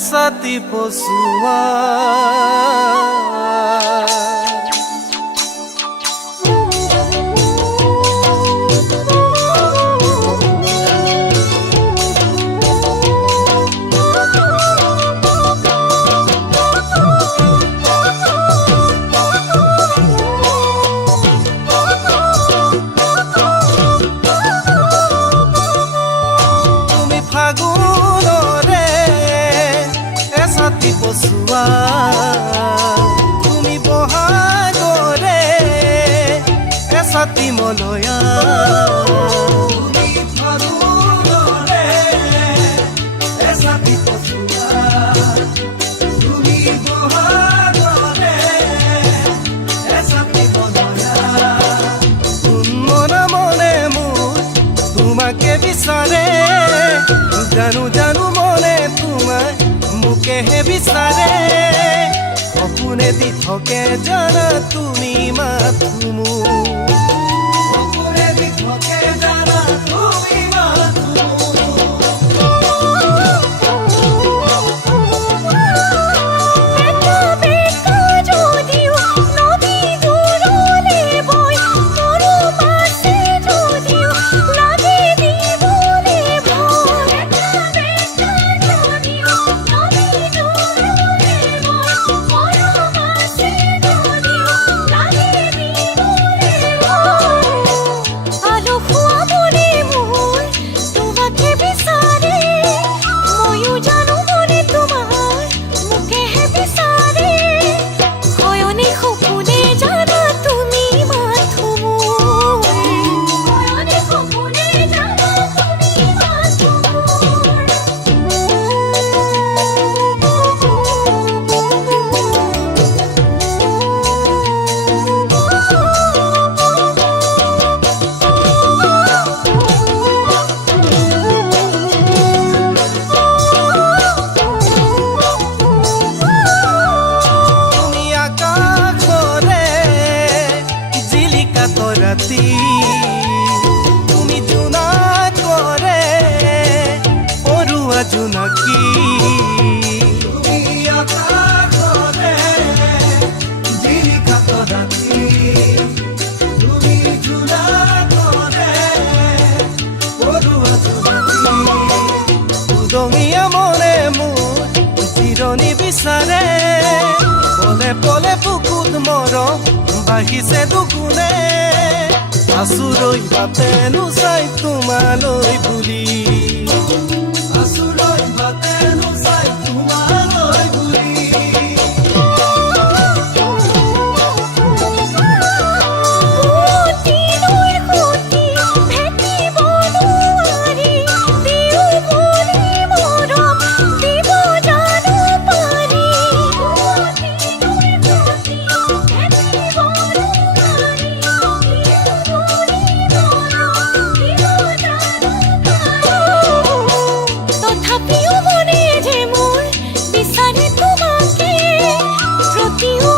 এছাতি পচুৱা তুমি বহাগৰে এছাতি মলয়া তুমি ফাগুণৰে এছাতি পচুৱা তুমি বহাগৰে এছাতি মলয়া মনে মনে মোৰ তোমাকে বিচাৰে জানো জানো মনে তোমাক মোকেহে বিচাৰে সপোনে দি থাকে জানা তুমি মাথো মোৰ সপোনে দি থাকে জানা তুমি মাথো তুমি জোনাক কৰে পৰুৱা জোনাকী তুমি আকাশৰে জিলিকা তৰাকী তুমি জোনাক কৰে পৰুৱা জোনাকী উদঙীয়া মনে মোৰ জিৰণি বিচাৰে পলে পলে বুকুত মৰম বাঢ়িছে দুগুণে আছুৰৈ বাটেনো চাই তোমালৈ বুলি আছুৰৈ বাটেনো চাই তোমালৈ বুলি তথাপিও মনে যে মোৰ বিচাৰে তোমাকে প্ৰতিও